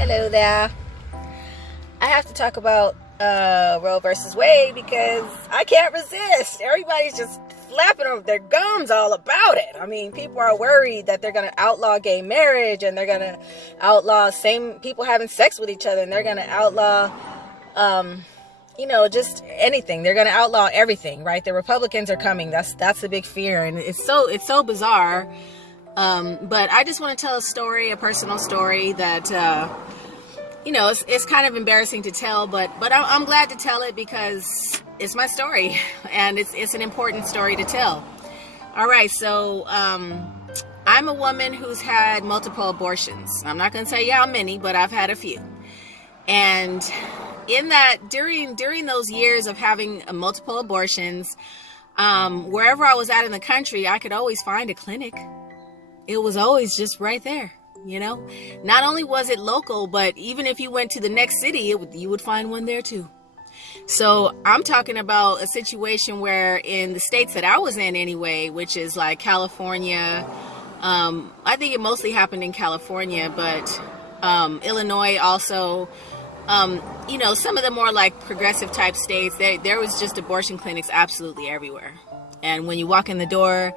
Hello there. I have to talk about Roe versus Wade because I can't resist. Everybody's just flapping their gums all about it. I mean, people are worried that they're going to outlaw gay marriage and they're going to outlaw same people having sex with each other, and they're going to outlaw just anything. They're going to outlaw everything, right? The Republicans are coming. That's the big fear, and it's so bizarre. But I just want to tell a personal story that it's kind of embarrassing to tell, but I'm glad to tell it because it's my story and it's an important story to tell. All right, so I'm a woman who's had multiple abortions. I'm not going to tell you how many, but I've had a few. And in that, during those years of having multiple abortions, wherever I was at in the country, I could always find a clinic. It was always just right there, Not only was it local, but even if you went to the next city, you would find one there too. So I'm talking about a situation where in the states that I was in anyway, which is like California, I think it mostly happened in California, but Illinois also, some of the more like progressive type states, there was just abortion clinics absolutely everywhere. And when you walk in the door,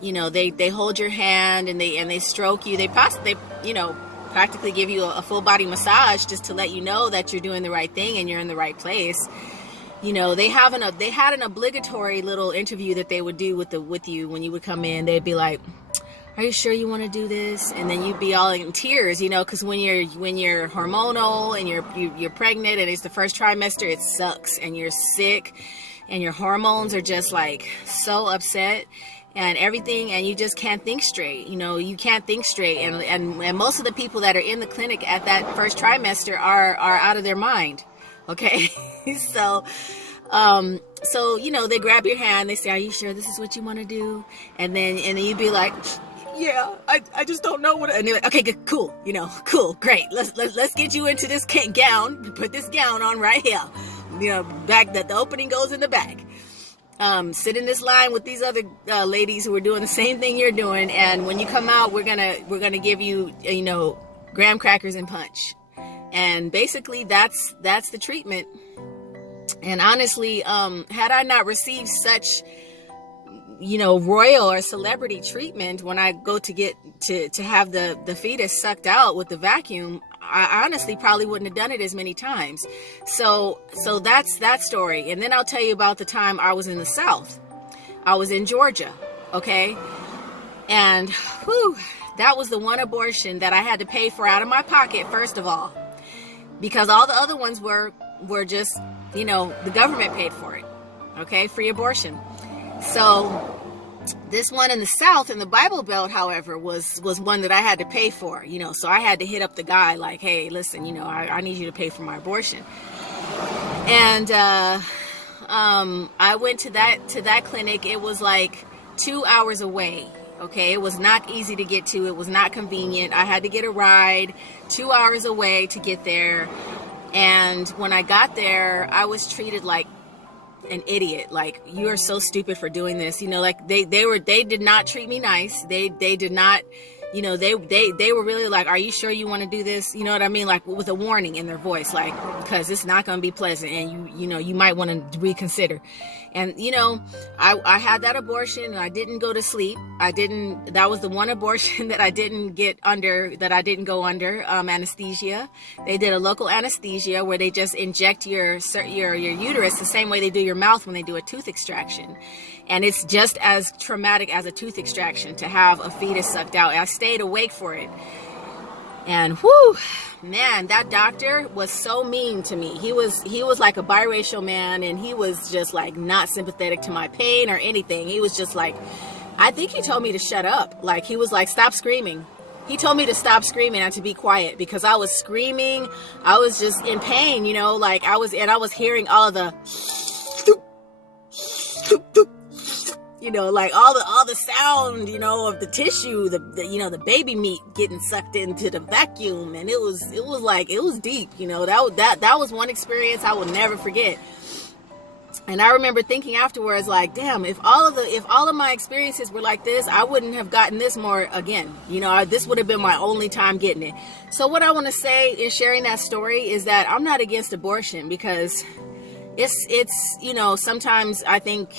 they hold your hand and they stroke you. They practically give you a full body massage just to let you know that you're doing the right thing and you're in the right place. They had an obligatory little interview that they would do with you when you would come in. They'd be like, "Are you sure you want to do this?" And then you'd be all in tears, because when you're hormonal and you're pregnant and it's the first trimester, it sucks and you're sick and your hormones are just like so upset and everything, and you just can't think straight. You can't think straight, and most of the people that are in the clinic at that first trimester are out of their mind. Okay. So they grab your hand, they say, "Are you sure this is what you want to do?" And then you'd be like, "Yeah, I just don't know what." And they're like, "Okay, good, cool, cool, great. Let's get you into this gown. Put this gown on right here. Back that the opening goes in the back. Sit in this line with these other ladies who are doing the same thing you're doing, and when you come out, we're gonna give you graham crackers and punch." And basically that's the treatment. And honestly, had I not received such royal or celebrity treatment when I go to have the fetus sucked out with the vacuum, I honestly probably wouldn't have done it as many times. So that's that story. And then I'll tell you about the time I was in the South. I was in Georgia, okay? And that was the one abortion that I had to pay for out of my pocket, first of all, because all the other ones were just, the government paid for it, okay? Free abortion. So this one in the South, in the Bible Belt, however, was one that I had to pay for, so I had to hit up the guy like, "Hey, listen, I need you to pay for my abortion." And I went to that clinic. It was like 2 hours away. Okay. It was not easy to get to. It was not convenient. I had to get a ride 2 hours away to get there. And when I got there, I was treated like an idiot. Like, "You are so stupid for doing this." Like they did not treat me nice. They did not, they were really like, "Are you sure you want to do this?" You know what I mean? Like with a warning in their voice, like, because it's not going to be pleasant and you might want to reconsider. And, I had that abortion and I didn't go to sleep. That was the one abortion that I didn't go under anesthesia. They did a local anesthesia where they just inject your uterus the same way they do your mouth when they do a tooth extraction. And it's just as traumatic as a tooth extraction to have a fetus sucked out. I stayed awake for it. And man, that doctor was so mean to me. He was like a biracial man, and he was just like not sympathetic to my pain or anything. He was just like, I think he told me to shut up. Like, he was like, "Stop screaming." He told me to stop screaming and to be quiet because I was screaming. I was just in pain, like I was hearing all of the like all the sound, of the tissue, the baby meat getting sucked into the vacuum. And it was deep, that was one experience I will never forget. And I remember thinking afterwards, like, damn, if all of my experiences were like this, I wouldn't have gotten this more again. This would have been my only time getting it. So what I want to say in sharing that story is that I'm not against abortion, because it's sometimes I think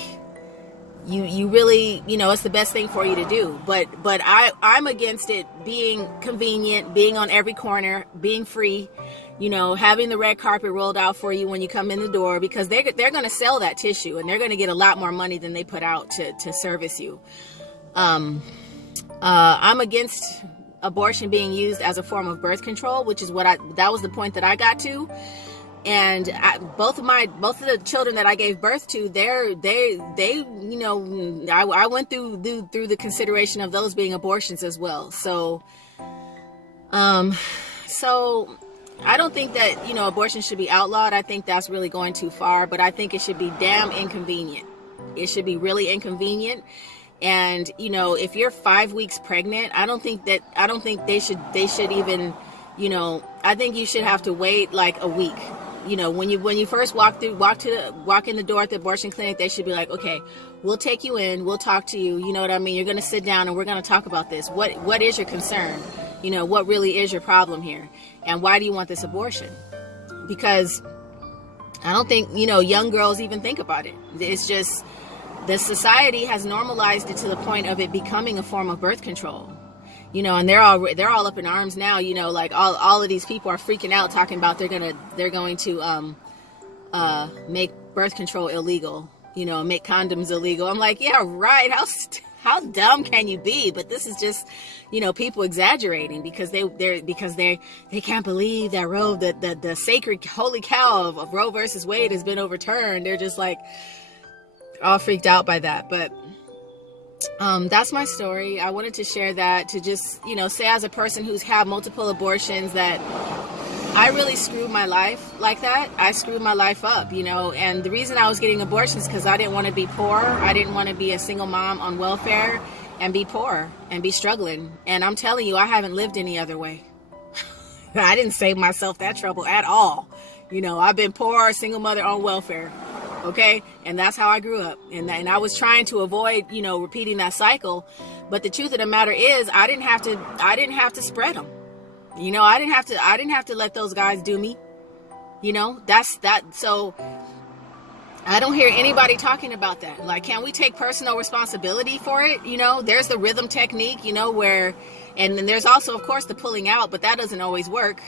you really, it's the best thing for you to do. But I'm against it being convenient, being on every corner, being free. Having the red carpet rolled out for you when you come in the door, because they're going to sell that tissue, and they're going to get a lot more money than they put out to service you. I'm against abortion being used as a form of birth control, which is that was the point that I got to. And both of the children that I gave birth to, I went through the consideration of those being abortions as well. So I don't think that, abortion should be outlawed. I think that's really going too far, but I think it should be damn inconvenient. It should be really inconvenient. And, if you're 5 weeks pregnant, I don't think they should even, I think you should have to wait like a week. When you first walk in the door at the abortion clinic, they should be like, okay, we'll take you in, we'll talk to you. You know what I mean? You're going to sit down and we're going to talk about this. What is your concern? What really is your problem here? And why do you want this abortion? Because I don't think, young girls even think about it. It's just the society has normalized it to the point of it becoming a form of birth control. And they're all up in arms now, like all of these people are freaking out, talking about they're going to make birth control illegal, make condoms illegal. I'm like, yeah, right. How dumb can you be? But this is just, people exaggerating because they can't believe that Roe, the sacred holy cow of Roe versus Wade has been overturned. They're just like all freaked out by that. But that's my story. I wanted to share that to just, say as a person who's had multiple abortions that I really screwed my life like that. I screwed my life up, and the reason I was getting abortions because I didn't want to be poor. I didn't want to be a single mom on welfare and be poor and be struggling. And I'm telling you, I haven't lived any other way. I didn't save myself that trouble at all. I've been poor, single mother on welfare. Okay. And that's how I grew up. And I was trying to avoid, repeating that cycle. But the truth of the matter is I didn't have to spread them. I didn't have to let those guys do me. That's that. So I don't hear anybody talking about that. Like, can we take personal responsibility for it? There's the rhythm technique, and then there's also, of course, the pulling out, but that doesn't always work.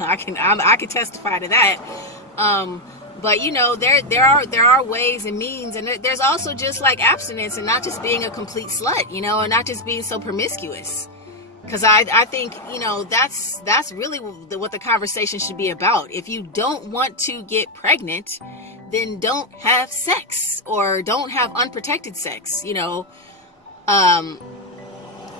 I can testify to that. But there are ways and means, and there's also just like abstinence and not just being a complete slut, and not just being so promiscuous. Because I think, that's really what the conversation should be about. If you don't want to get pregnant, then don't have sex or don't have unprotected sex,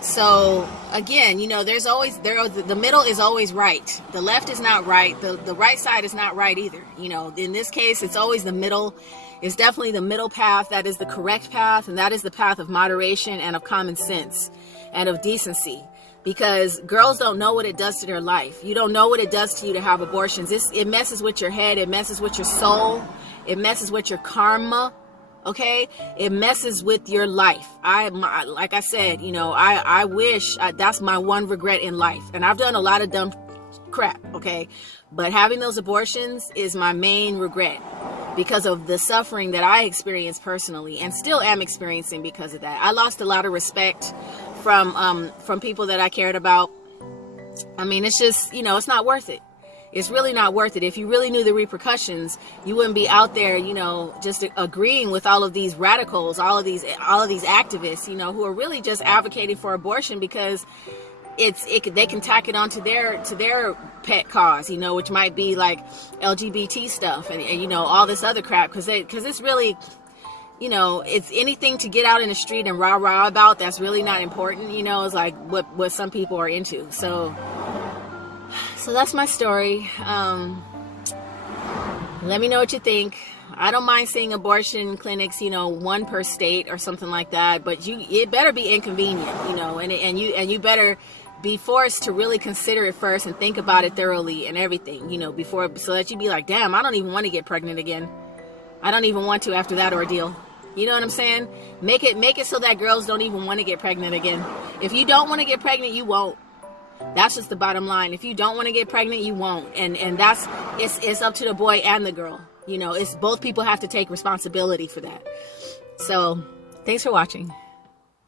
So again, the middle is always right. The left is not right. The right side is not right either. In this case, it's always the middle. It's definitely the middle path. That is the correct path. And that is the path of moderation and of common sense and of decency. Because girls don't know what it does to their life. You don't know what it does to you to have abortions. It messes with your head. It messes with your soul. It messes with your karma. Okay, it messes with your life. Like I said, I wish that's my one regret in life. And I've done a lot of dumb crap. Okay, but having those abortions is my main regret because of the suffering that I experienced personally and still am experiencing because of that. I lost a lot of respect from people that I cared about. I mean, it's just, it's not worth it. It's really not worth it. If you really knew the repercussions, you wouldn't be out there, just agreeing with all of these radicals, all of these activists, who are really just advocating for abortion because they can tack it on to their pet cause, which might be like LGBT stuff and all this other crap because it's really, it's anything to get out in the street and rah about. That's really not important. It's like what some people are into. So that's my story. Let me know what you think. I don't mind seeing abortion clinics, one per state or something like that, but it better be inconvenient, and you better be forced to really consider it first and think about it thoroughly and everything, before, so that you be like, damn, I don't even want to get pregnant again. I don't even want to after that ordeal. You know what I'm saying? Make it so that girls don't even want to get pregnant again. If you don't want to get pregnant, you won't. That's just the bottom line. If you don't want to get pregnant, you won't. And that's, it's up to the boy and the girl. You know, it's both people have to take responsibility for that. So thanks for watching.